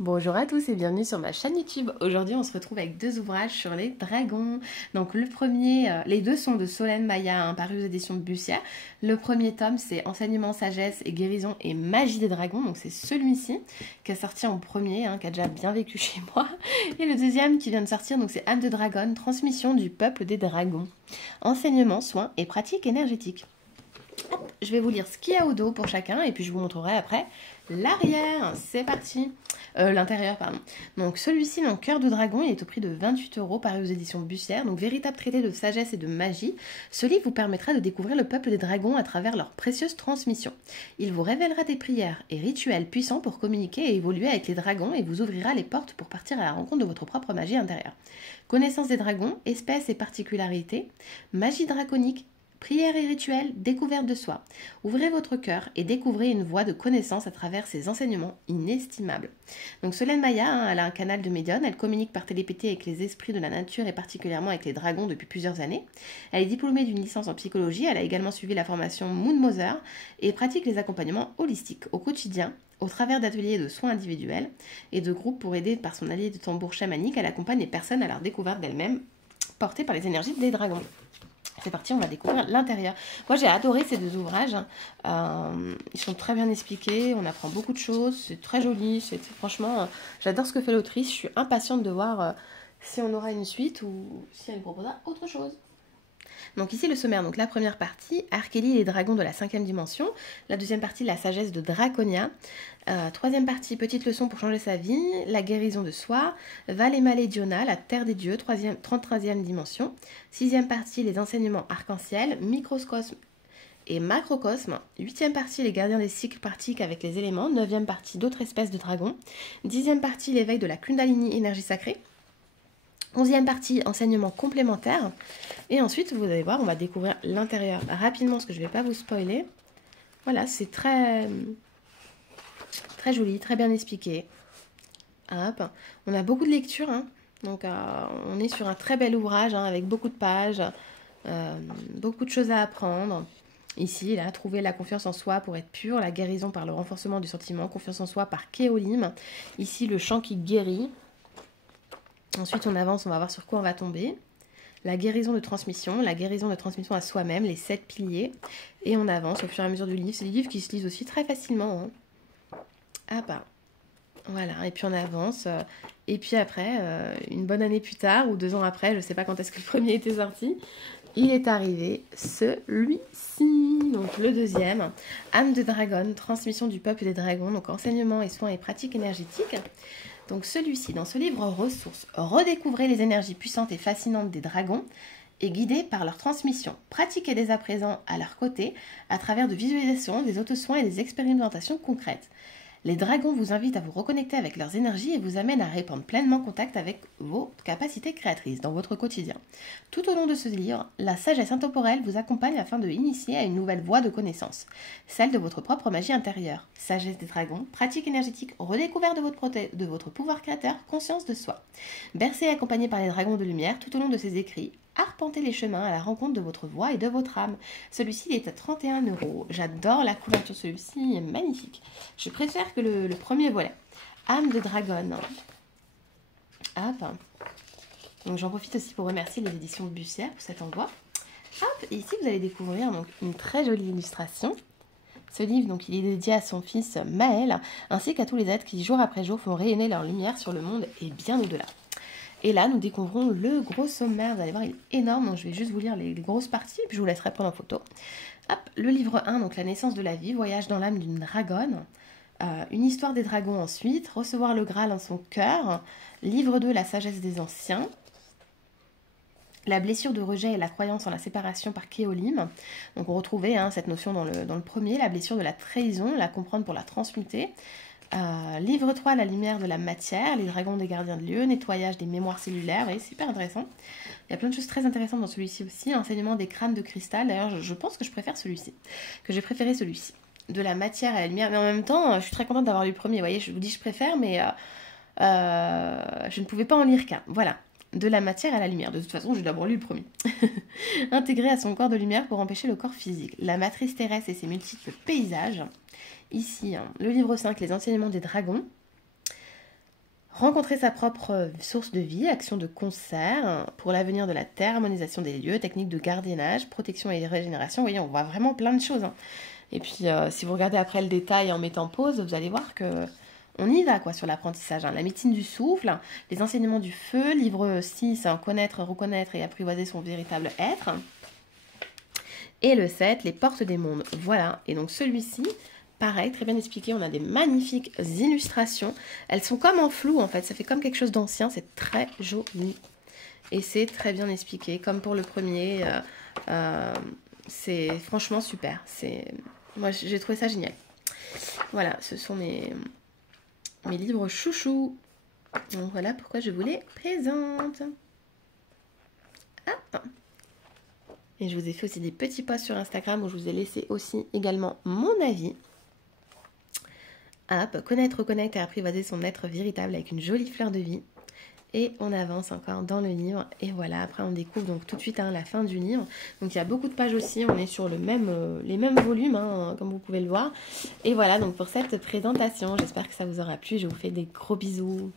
Bonjour à tous et bienvenue sur ma chaîne YouTube. Aujourd'hui, on se retrouve avec deux ouvrages sur les dragons. Donc le premier, les deux sont de Solène Maya, hein, paru aux éditions de Bussière. Le premier tome, c'est Enseignement, sagesse et guérison et magie des dragons. Donc c'est celui-ci qui est sorti en premier, hein, qui a déjà bien vécu chez moi. Et le deuxième qui vient de sortir, donc c'est Âme de dragon, transmission du peuple des dragons. Enseignement, soins et pratiques énergétiques. Hop, je vais vous lire ce qu'il y a au dos pour chacun et puis je vous montrerai après l'arrière. C'est parti. L'intérieur, pardon. Donc celui-ci, donc Cœur de Dragon, il est au prix de 28 € paru aux éditions Bussière. Donc véritable traité de sagesse et de magie. Ce livre vous permettra de découvrir le peuple des dragons à travers leur précieuse transmission. Il vous révélera des prières et rituels puissants pour communiquer et évoluer avec les dragons et vous ouvrira les portes pour partir à la rencontre de votre propre magie intérieure. Connaissance des dragons, espèces et particularités, magie draconique, prières et rituels, découverte de soi. Ouvrez votre cœur et découvrez une voie de connaissance à travers ces enseignements inestimables. Donc Solène Maya, hein, elle a un canal de médium, elle communique par télépathie avec les esprits de la nature et particulièrement avec les dragons depuis plusieurs années. Elle est diplômée d'une licence en psychologie, elle a également suivi la formation Moon Mother et pratique les accompagnements holistiques au quotidien au travers d'ateliers de soins individuels et de groupes pour aider par son allié de tambour chamanique, elle accompagne les personnes à leur découverte d'elles-mêmes portées par les énergies des dragons. C'est parti, on va découvrir l'intérieur. Moi, j'ai adoré ces deux ouvrages. Ils sont très bien expliqués. On apprend beaucoup de choses. C'est très joli. Franchement, j'adore ce que fait l'autrice. Je suis impatiente de voir si on aura une suite ou si elle proposera autre chose. Donc ici le sommaire, donc la première partie, Arkeli et les dragons de la 5e dimension. La deuxième partie, la sagesse de Draconia. Troisième partie, petite leçon pour changer sa vie, la guérison de soi. Valemale Diona, la terre des dieux, 33e dimension. Sixième partie, les enseignements arc-en-ciel, microcosme et macrocosme. Huitième partie, les gardiens des cycles pratiques avec les éléments. Neuvième partie, d'autres espèces de dragons. Dixième partie, l'éveil de la Kundalini, énergie sacrée. 11e partie, enseignement complémentaire. Et ensuite, vous allez voir, on va découvrir l'intérieur rapidement, parce que je ne vais pas vous spoiler. Voilà, c'est très joli, très bien expliqué. Hop. On a beaucoup de lectures, hein. Donc on est sur un très bel ouvrage, hein, avec beaucoup de pages, beaucoup de choses à apprendre. Ici, là, trouver la confiance en soi pour être pur, la guérison par le renforcement du sentiment, confiance en soi par Kéolim. Ici, le chant qui guérit. Ensuite, on avance, on va voir sur quoi on va tomber. La guérison de transmission à soi-même, les 7 piliers. Et on avance au fur et à mesure du livre. C'est des livres qui se lisent aussi très facilement, hein. Ah bah, voilà. Et puis on avance. Et puis après, une bonne année plus tard, ou 2 ans après, je ne sais pas quand est-ce que le premier était sorti, il est arrivé celui-ci. Donc le deuxième, Âme de dragon, transmission du peuple des dragons. Donc enseignement et soins et pratiques énergétiques. Donc celui-ci, dans ce livre ressources, redécouvrez les énergies puissantes et fascinantes des dragons et guidez par leur transmission. Pratiquez dès à présent à leur côté à travers de visualisations, des auto-soins et des expérimentations concrètes. Les dragons vous invitent à vous reconnecter avec leurs énergies et vous amènent à répandre pleinement contact avec vos capacités créatrices dans votre quotidien. Tout au long de ce livre, la sagesse intemporelle vous accompagne afin de initier à une nouvelle voie de connaissance, celle de votre propre magie intérieure. Sagesse des dragons, pratique énergétique, redécouverte de votre pouvoir créateur, conscience de soi. Bercé et accompagné par les dragons de lumière tout au long de ses écrits, arpentez les chemins à la rencontre de votre voix et de votre âme. Celui-ci il est à 31 €. J'adore la couverture, celui-ci il est magnifique. Je préfère que le premier volet. Âme de dragon. Hop. Donc j'en profite aussi pour remercier les éditions de Bussière pour cet envoi. Hop, et ici vous allez découvrir donc une très jolie illustration. Ce livre, donc, il est dédié à son fils Maël, ainsi qu'à tous les êtres qui, jour après jour, font rayonner leur lumière sur le monde et bien au-delà. Et là, nous découvrons le gros sommaire. Vous allez voir, il est énorme. Donc, je vais juste vous lire les grosses parties, et puis je vous laisserai prendre en photo. Hop, le livre 1, donc la naissance de la vie, voyage dans l'âme d'une dragonne. Une histoire des dragons ensuite, recevoir le Graal en son cœur. Livre 2, la sagesse des anciens. La blessure de rejet et la croyance en la séparation par Kéolim. Donc on retrouvait cette notion dans le premier, la blessure de la trahison, la comprendre pour la transmuter. Livre 3, la lumière de la matière, les dragons des gardiens de lieu, nettoyage des mémoires cellulaires, oui, super intéressant. Il y a plein de choses très intéressantes dans celui-ci aussi, enseignement des crânes de cristal, d'ailleurs je pense que je préfère celui-ci, que j'ai préféré celui-ci. De la matière à la lumière, mais en même temps, je suis très contente d'avoir lu le premier, vous voyez, je vous dis je préfère, mais je ne pouvais pas en lire qu'un, voilà. De la matière à la lumière. De toute façon, j'ai d'abord lu le premier. Intégré à son corps de lumière pour empêcher le corps physique. La matrice terrestre et ses multiples paysages. Ici, le livre 5, les enseignements des dragons. Rencontrer sa propre source de vie, action de concert pour l'avenir de la Terre, harmonisation des lieux, technique de gardiennage, protection et régénération. Vous voyez, on voit vraiment plein de choses. Hein. Et puis, si vous regardez après le détail en mettant pause, vous allez voir que on y va quoi sur l'apprentissage. Hein. La médecine du souffle, les enseignements du feu, livre 6, hein, connaître, reconnaître et apprivoiser son véritable être. Et le 7, les portes des mondes. Voilà. Et donc celui-ci, pareil, très bien expliqué. On a des magnifiques illustrations. Elles sont comme en flou en fait. Ça fait comme quelque chose d'ancien. C'est très joli. Et c'est très bien expliqué. Comme pour le premier. C'est franchement super. Moi, j'ai trouvé ça génial. Voilà, ce sont mes livres chouchous. Donc voilà pourquoi je vous les présente. Hop. Et je vous ai fait aussi des petits posts sur Instagram où je vous ai laissé aussi également mon avis. Hop, connaître, reconnecter et apprivoiser son être véritable avec une jolie fleur de vie. Et on avance encore dans le livre. Et voilà, après on découvre donc tout de suite la fin du livre. Donc il y a beaucoup de pages aussi, on est sur les mêmes volumes, hein, comme vous pouvez le voir. Et voilà donc pour cette présentation, j'espère que ça vous aura plu. Je vous fais des gros bisous.